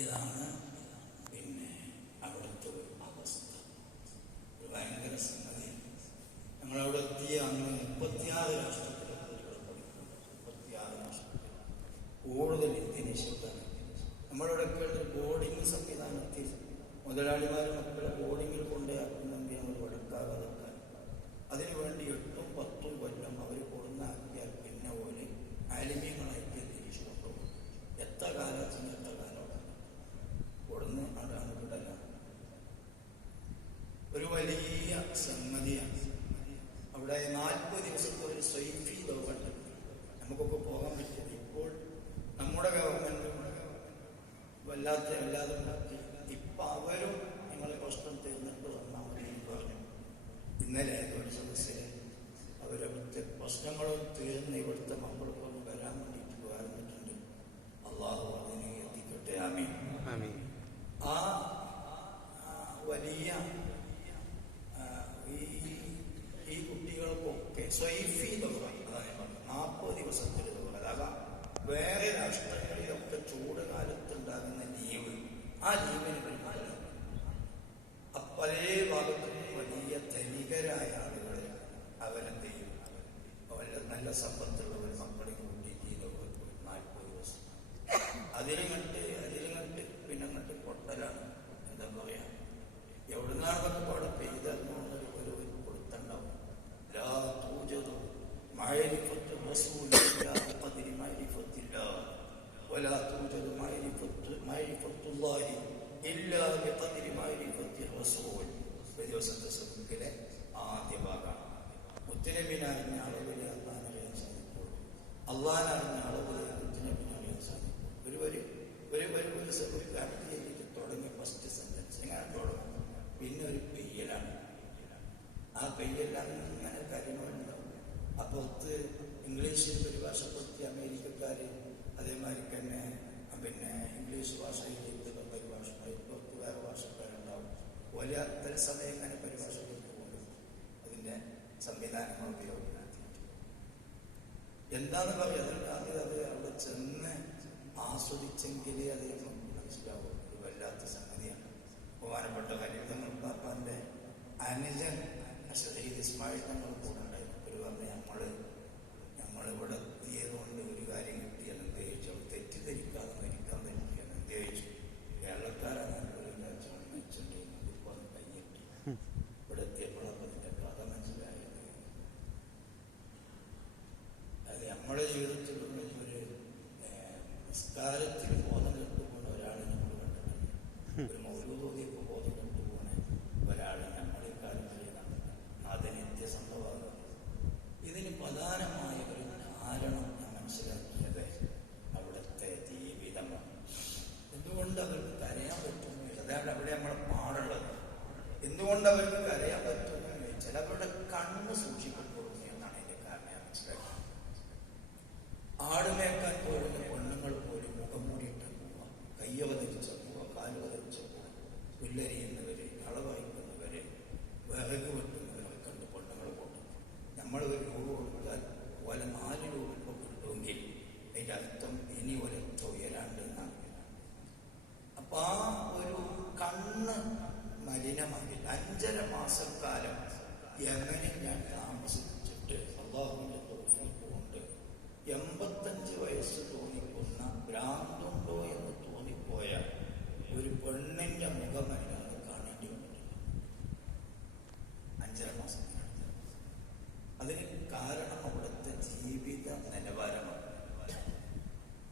ഇതാണ് പിന്നെ അവിടുത്തെ ഒരു അവസ്ഥ. ഒരു ഭയങ്കര സംഗതിയാണ്. നമ്മളവിടെ എത്തിയ അന്ന് 36 രാഷ്ട്രത്തിലെ കുട്ടികൾ പഠിക്കുന്നു. 36 രാഷ്ട്രത്തിൽ കൂടുതൽ ഇന്ത്യൻ ശബ്ദമാണ്. നമ്മളിവിടെയൊക്കെ ബോർഡിംഗ് സംവിധാനത്തിൽ മുതലാളിമാർ മക്കളെ ബോർഡിങ്ങിൽ കൊണ്ടുപോയാക്കുന്നെങ്കിൽ നമ്മൾ വടക്കാകാതെക്കാൻ അതിനുവേണ്ടി 8-10 കൊല്ലം അവർ കൊടുന്നാക്കിയാൽ പിന്നെ പോലെ ആലിമ്യങ്ങളായിട്ട് തിരിച്ചു കൊണ്ടുപോകും. എത്ര കാലത്തിന് എത്ര കാലമാണ് കൊടുന്ന് അതാണ് വിടലാണ്. ഒരു വലിയ സംഗതിയാണ്. അവിടെ 40 ദിവസത്തെ ഒരു സൈഫി ലോകമുണ്ട്. നമുക്കൊക്കെ പോകാൻ പറ്റിയത്. ഇപ്പോൾ നമ്മുടെ ഗവൺമെന്റും വല്ലാതെ മാറ്റി. ഇപ്പം അവരും നിങ്ങളെ പ്രശ്നം തീർന്നിട്ട് വന്നാൽ മതി പറഞ്ഞു. ഇന്നലെ ഒരു സദസ്സിൽ അവരവിടുത്തെ പ്രശ്നങ്ങളും തീർന്ന് ഇവിടുത്തെ മക്കൾക്കൊന്ന് വരാൻ വേണ്ടിയിട്ട് പറഞ്ഞിട്ടുണ്ട്. അള്ളാഹു അതിനെ എത്തിക്കട്ടെ. ആമീൻ. ആ വലിയ ഈ കുട്ടികൾക്കൊക്കെ സ്വൈഫി ദൗറ, അതായത് 40 ദിവസത്തിൽ അതാകാം. വേറെ രാഷ്ട്രങ്ങളിലൊക്കെ ചൂട് കാലത്തുണ്ടാകുന്ന ലീവ്, ആ ലീവിന് പരിപാലനം പല ഭാഗത്തും വലിയ ധനികരായ ആളുകളെ അവരെന്ത് ചെയ്യും, അവരുടെ നല്ല സമ്പത്തുള്ളവർ മക്കളെ കൂട്ടിയിട്ട് 40 ദിവസം അതിലും കണ്ട് പിന്നെ അങ്ങോട്ട് പൊട്ടലാണ്. എന്താ പറയാ, എവിടുന്നാണെന്നൊക്കെ അവിടെ പെയ്തെന്നൊരു കൊടുത്തുണ്ടാവും. ആദ്യ ഭാഗമാണ്. മുത്തുനബിനെ അറിഞ്ഞ അളവിലെ അള്ളാഹിനെ അറിയാൻ സാധിക്കും. അള്ളാഹിനെ അറിഞ്ഞ അളവിലെ മുത്തുനബിനെ അറിയാൻ സാധിക്കും. ഒരു ചെയ്തിട്ട് തുടങ്ങിയ ഫസ്റ്റ് സെന്റൻസ് എങ്ങനെ തുടങ്ങും? പിന്നെ ഒരു പെയ്യലാണ്. ആ പെയ്യൽ അങ്ങനെ കാര്യങ്ങളുണ്ടാവും. അപ്പോൾ ഇംഗ്ലീഷിൽ പരിഭാഷപ്പെടുത്തി അമേരിക്കക്കാർ അതേമാതിരി തന്നെ പിന്നെ ഇംഗ്ലീഷ് ഭാഷയിലേക്ക് പരിഭാഷ പുറത്ത് വേറെ ഭാഷക്കാരുണ്ടാവും. വലിയ തത്സമയം ഇങ്ങനെ പരിഭാഷപ്പെടുത്തിക്കൊണ്ട് അതിൻ്റെ സംവിധാനങ്ങൾ ഉപയോഗപ്പെടുത്തിയിട്ട് എന്താന്ന് പറയുക, അത് അവിടെ ചെന്ന് ആസ്വദിച്ചെങ്കിലേ അത് മനസ്സിലാവും. ഒരു വല്ലാത്ത സംഗതിയാണ്. ബഹുമാനപ്പെട്ട ഖലീഫുൽ പാപ്പാന്റെ അനുജൻ ഷഹീദ് ഇസ്മായിൽ തങ്ങൾ കൂടെ ഉണ്ടായിരുന്നു. ഒരു പറഞ്ഞ് നമ്മളിവിടെ എത്തിയതുകൊണ്ട് ഒരു കാര്യം കിട്ടിയാൽ എന്ത് ചോദിച്ചു, തെറ്റിദ്ധരിക്കാതെ മരിക്കാൻ തന്നെയാണ് എന്ത് ചോദിച്ചു. കേരളക്കാരാണ് ഒരു മെച്ചുണ്ടായിരുന്നത്. ഇപ്പോൾ കൈയ്യട്ടി ഇവിടെ എത്തിയപ്പോഴപ്പോൾ അതിന്റെ കഥ മനസ്സിലായത്. അത് നമ്മുടെ ജീവിതത്തിൽ ഒരു നിസ്കാരത്തിൽ ബോധം കെട്ടുപോകുന്ന ഒരാളെ നമ്മൾ കണ്ടിട്ടില്ല. ഒരു മൗലൂദോദിയൊക്കെ ബോധം കെട്ടുപോകുന്ന ഒരാളെ നമ്മളെ കാലം അതിനിത്യ സംഭവമാണ്. ഇതിന് പ്രധാനമായ ഒരു കാരണം ഞാൻ മനസ്സിലാക്കിയത് അവിടുത്തെ ജീവിതമാണ്. എന്തുകൊണ്ട് അവർക്ക് കരയാൻ പറ്റുന്നു? അതാണ് അവിടെ നമ്മളെ പാടുള്ളത്. എന്തുകൊണ്ട് അവർക്ക് കരയാൻ പറ്റുന്നു ചോദിച്ചാൽ അവരുടെ കണ്ണ് സൂക്ഷിക്കപ്പെടുന്നു എന്നാണ് അതിന്റെ കാരണം ഞാൻ മനസ്സിലാക്കിയത്. ആടുമേക്കാൻ പോകുന്ന പെണ്ണുങ്ങൾ പോലും മുഖം മൂടിയിട്ട് പോവുക, കയ്യവതരിച്ച പോവുക, കാലുവതരിച്ച പോവുക, പുല്ലരിയുന്നവര്, കളവഹിക്കുന്നവര്, വിറക് വെട്ടുന്നവരൊക്കെ കണ്ട് പെണ്ണുങ്ങൾ കൊണ്ടു. നമ്മൾ ഒരു രൂപ കൊടുത്താൽ പോലെ 4 രൂപ ഇപ്പോൾ കിട്ടുമെങ്കിൽ അതിൻ്റെ അർത്ഥം ഇനി ഒരൊറ്റ ഉയരാണ്ട് എന്നാണ്. അപ്പൊ ആ ഒരു കണ്ണ് മലിനമാക്കി 5.5 മാസക്കാലം യമനിൽ ഞാൻ താമസിച്ചിട്ട് അല്ലാഹുവിന്റെ തൗഫീഖ് കൊണ്ട് 85 വയസ്സ് തോന്നിക്കുന്ന ഭ്രാന്തുണ്ടോ എന്ന് തോന്നിപ്പോയ ഒരു പെണ്ണിന്റെ മുഖമല്ലാതെ കാണേണ്ടി വന്നിട്ടില്ല 5.5 മാസം. അതിന് കാരണം അവിടുത്തെ ജീവിത നിലവാരമാണ്.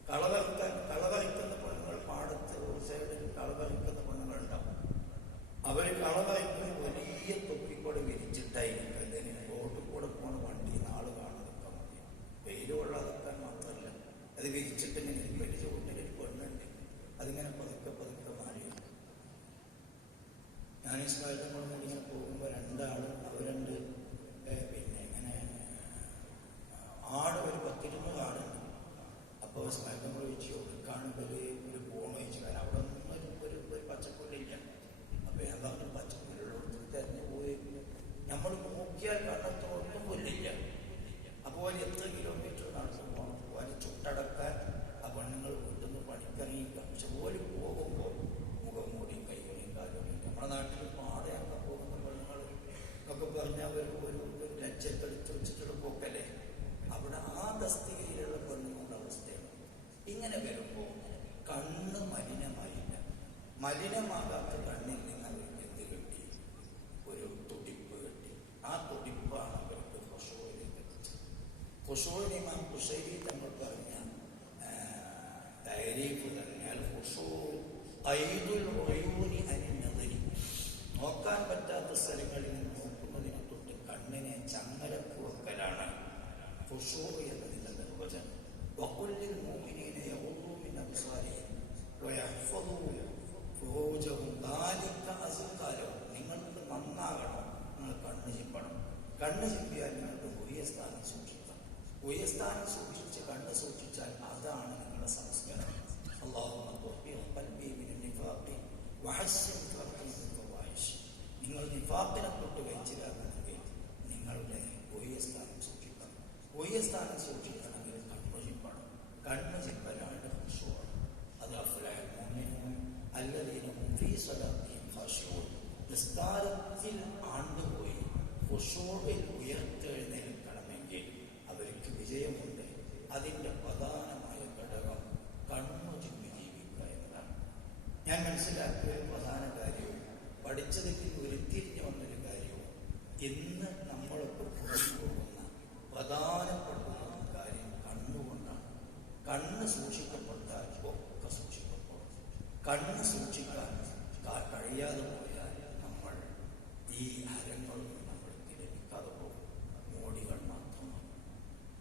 കളവറിക്കുന്ന പെണ്ണുങ്ങൾ പാടത്ത് ഒരു സൈഡിൽ കളവറിക്കുന്ന പെണ്ണുങ്ങളുണ്ടാവും. അവർ കളവറിക്കുന്ന വലിയ തൊപ്പിക്കോട് വിരിച്ചിട്ടായിരിക്കും മലിനമാകാത്ത കണ്ണിൽ നിന്ന് അവർക്ക് എന്ത് കിട്ടി? ഒരു തുടിപ്പ് കിട്ടി. ആ തുടിപ്പാണ് അവർക്ക് ഖുശൂഇലേക്ക് എത്തിച്ചത്. ഖുശൂഇന് ഇമാം ഖുശൈരി തങ്ങൾ പറഞ്ഞ തഅരീഫ് പറഞ്ഞാൽ ഖുശൂഉ ഖൈദുൽ ഉയൂനി അനിൻ നദരി, നോക്കാൻ പറ്റാത്ത സ്ഥലങ്ങളിൽ നിന്ന് നോക്കുന്നതിനെ തൊട്ട് കണ്ണിനെ ചങ്ങലക്ക് വെക്കലാണ് ഖുശൂഉ എന്നതിന്റെ നിർവചനം. വഖുല്ലിൽ മുഅ്മിനീന യഗ്ദൂ മിൻ അബ്സാരിഹിം വയഹ്ഫദൂ ഫുറൂജഹും ദാലിക അസ്കാ ലഹും. നിങ്ങൾക്ക് നന്നാകണം, നിങ്ങൾ കണ്ണ് ചിമ്പണം. കണ്ണ് ചിമ്പിയാൽ നിങ്ങൾക്ക് ഉയസ്ഥാനം സൂക്ഷിക്കാം. ഉയസ്ഥാനം സൂക്ഷിച്ച് കണ്ണ് സൂക്ഷിച്ചാൽ അതാണ് നിങ്ങളുടെ സംസ്കാരം. അല്ലാഹുമ്മ തുഹ്ഹിർ ഖൽബി മിനൻ നിഫാഖി വഹസ്സിൻ ഫർഖി മിൻ ഫവാഹിഷ്. നിങ്ങൾ നിഫാഖിനെ തൊട്ട് വെച്ചിലാക്കണമെങ്കിൽ നിങ്ങളുടെ ഉയസ്ഥാനം സൂക്ഷിക്കണം. ഉയസ്ഥാനം സൂക്ഷിക്കണമെങ്കിൽ കണ്ണ് ചിമ്പണം. കണ്ണ് ചിമ്പലാണ് ഖുശൂഅ്. അത് അഫ്ലഹൽ മുഅ്മിനൂൻ അല്ലദീന ഹും ഫീ സ്വലാത്തിഹിം ഖാശിഊൻ. നിസ്കാരത്തിൽ ആണ്ടുപോയി ഖുശൂഇൽ ഉയർത്തെഴുന്നേൽക്കണമെങ്കിൽ അവർക്ക് വിജയമുണ്ട്. അതിൻ്റെ പ്രധാനമായ ഘടകം കണ്ണു ചിമ്മി ജീവിക്കുക എന്നതാണ്. ഞാൻ മനസ്സിലാക്കിയ ഒരു പ്രധാന കാര്യവും പഠിച്ചതിൽ ഉരുത്തിരിഞ്ഞു വന്നൊരു കാര്യവും ഇന്ന് നമ്മളൊക്കെ പുറത്തു പോകുന്ന പ്രധാനപ്പെട്ട കാര്യം കണ്ണുകൊണ്ടാണ്. കണ്ണ് സൂക്ഷിക്കപ്പെട്ടാൽ ഒക്കെ സൂക്ഷിക്കപ്പെടും. കണ്ണ് സൂക്ഷിക്കാൻ കഴിയാതെ പോയാൽ നമ്മൾ ഈ ഹരങ്ങളൊന്നും നമ്മൾക്ക് ലഭിക്കാതെ പോകും. മോടികൾ മാത്രമാണ്.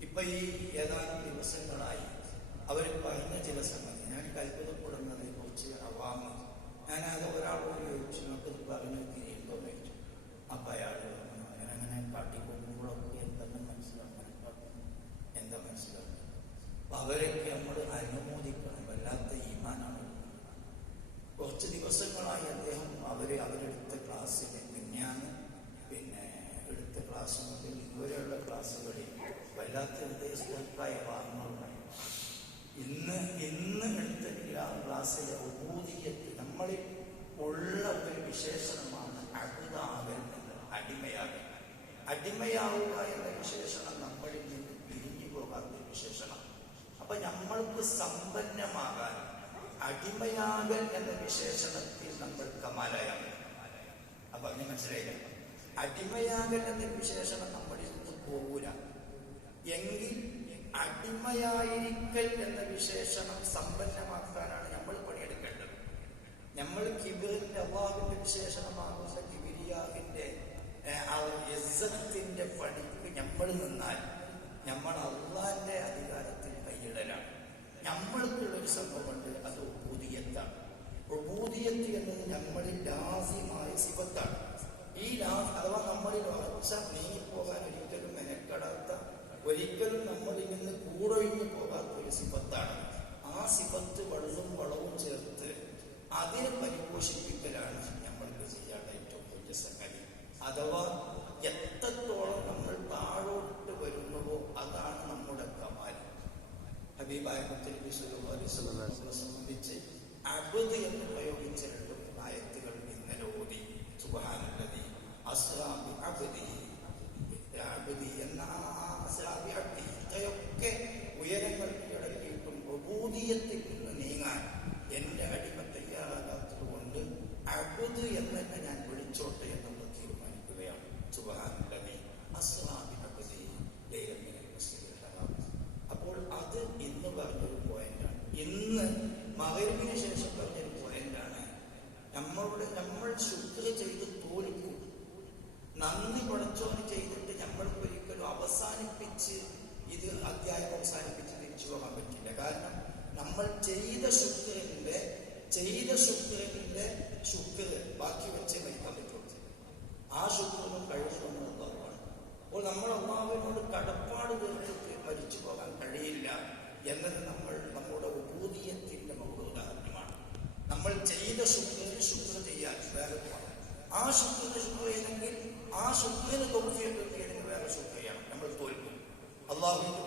ഇപ്പൊ ഈ ഏതാനും ദിവസങ്ങളായി അവർ പറഞ്ഞ ചില സംഗതി ഞാൻ അത്ഭുതപ്പെടുന്നതിനെ കുറിച്ച് അവാമ ഞാനത് ഒരാളോട് ചോദിച്ചു, നമുക്കത് പറഞ്ഞു തിരിയുമ്പോൾ ചോദിച്ചു. അപ്പൊ അയാൾ അങ്ങനെ കാട്ടിക്കൊണ്ടുമ്പോഴൊക്കെ എന്തെന്ന് മനസ്സിലാക്കണം, എന്താ മനസ്സിലാക്കണം. അപ്പൊ അവരൊക്കെ നമ്മൾ അനുമോദിക്കണം. വല്ലാത്ത ഈമാനാണ്. കുറച്ച് ദിവസങ്ങളായി അദ്ദേഹം അവരെടുത്ത ക്ലാസ്സിൽ പിന്നെ എടുത്ത ക്ലാസ് മുതൽ ഇതുവരെയുള്ള ക്ലാസ്സുകളിൽ വല്ലാത്ത ഹൃദയസ്പർശമായ ഭാഗങ്ങളുണ്ടായി. ഇന്ന് എടുത്ത ക്ലാസ്സിലെ ഉബൂദിയ്യത്ത് നമ്മളിൽ ഉള്ള ഒരു വിശേഷണമാണ് അബ്ദാകൽ എന്നത്. അടിമയാവുക എന്ന വിശേഷണം നമ്മളിൽ നിന്ന് പിരിഞ്ഞു പോകാത്ത വിശേഷണം. അപ്പൊ നമ്മൾക്ക് സമ്പന്നമാകാൻ അടിമയാകൽ എന്ന വിശേഷണത്തിൽ നമ്മൾ കമാലയാണ്. അപ്പൊ അങ്ങനെ മനസ്സിലായില്ല. അടിമയാകൽ എന്ന വിശേഷണം നമ്മളിൽ നിന്ന് പോകൂല എങ്കിൽ അടിമയായിരിക്കൽ എന്ന വിശേഷണം സമ്പന്നമാക്കാനാണ് നമ്മൾ പണിയെടുക്കേണ്ടത്. നമ്മൾ കിബിറിന്റെ അള്ളാഹുവിന്റെ വിശേഷണമാകുന്ന കിബിരിയാഹിന്റെ ഇസ്സത്തിന്റെ പണിക്ക് നമ്മൾ നിന്നാൽ നമ്മൾ അള്ളാന്റെ അധികാരത്തിൽ കൈയിടലാണ്. നമ്മൾക്കുള്ളൊരു സംഭവമുണ്ട്, അത് ഉബൂദിയ്യത്താണ്. ഉബൂദിയ്യത്ത് എന്നത് നമ്മളിൽ ലാസിമായ സിഫത്താണ്. ഈ അഥവാ നമ്മളിൽ ഉറച്ച നീങ്ങിപ്പോകാൻ ഒരിക്കലും മെനക്കെടാത്ത, ഒരിക്കലും നമ്മളിൽ നിന്ന് കൂടൊഴിഞ്ഞു പോകാത്ത ഒരു സിഫത്താണ്. ആ സിഫത്ത് വളവും ചേർത്ത് അതിനെ പരിപോഷിപ്പിക്കലാണ് നമ്മൾക്ക് ചെയ്യേണ്ട ഏറ്റവും വലിയ സംഗതി. അഥവാ എത്രത്തോളം നമ്മൾ താഴോട്ട് വരുന്നുവോ അതാണ് നമ്മുടെ കമാൽ. ഹബീബായ മുത്തനബി സല്ലല്ലാഹു അലൈഹി വസല്ലം സംബന്ധിച്ച് അബ്ദ് എന്ന് പ്രയോഗിച്ച 2 ആയത്തുകൾ ഇന്നലെ ഓതി. സുബ്ഹാനല്ലദീ അസ്റാ ബി അബ്ദിഹി എന്ന ഇതൊക്കെ ഉയരങ്ങൾ കീഴടക്കിയിട്ടും ഉബൂദിയ്യത്തിൽ നിന്ന് നീങ്ങാൻ എന്റെ അടിമ തയ്യാറാകാത്തത് കൊണ്ട് അബ്ദ് എന്നെ ഞാൻ വിളിച്ചോട്ടെ എന്നുള്ളത് തീരുമാനിക്കുകയാണ്. സുബ്ഹാനല്ലദീ അസ്റാ ബി അബ്ദിഹി ലൈലൻ മിനൽ മസ്ജിദിൽ ഹറാം. അപ്പോൾ അത് ഇന്ന് പറഞ്ഞൊരു പോയിന്റാണ്. ഇന്ന് മഗ്‌രിബിന് ശേഷം പറഞ്ഞൊരു പോയിന്റാണ്. നമ്മൾ ശുക്ർ ചെയ്ത് തോൽക്കും. നന്ദി പടച്ചോന് ചെയ്തിട്ട് നമ്മൾക്ക് ഒരിക്കലും അവസാനിപ്പിച്ച് ഇത് അധ്യായം അവസാനിപ്പിച്ച് തിരിച്ചു പോകാൻ പറ്റില്ല. കാരണം നമ്മൾ ചെയ്ത ശുക്രിന്റെ ശുക്ർ ബാക്കി വെച്ചേ മരിക്കാൻ പറ്റുള്ളൂ. ആ ശുക്രനും കഴിവുള്ള അല്ലാഹുവാണ്. അപ്പോൾ നമ്മൾ അല്ലാഹുവിനോട് കടപ്പാട് തീർത്തിട്ട് മരിച്ചു പോകാൻ കഴിയില്ല എന്നത് നമ്മുടെ ഉബൂദിയ്യത്തിന്റെ ഉദാഹരണമാണ്. നമ്മൾ ചെയ്ത ശുക്ർ ചെയ്യാൻ വേറെ പോകണം. ആ ശുക്രിന് ചെയ്യണമെങ്കിൽ ആ ശുക്രിന് തൗഫീഖ് കിട്ടിയതിന് വേറെ ശുക്ർ ചെയ്യണം. നമ്മൾ തോൽക്കും. അല്ലാഹുവിന്റെ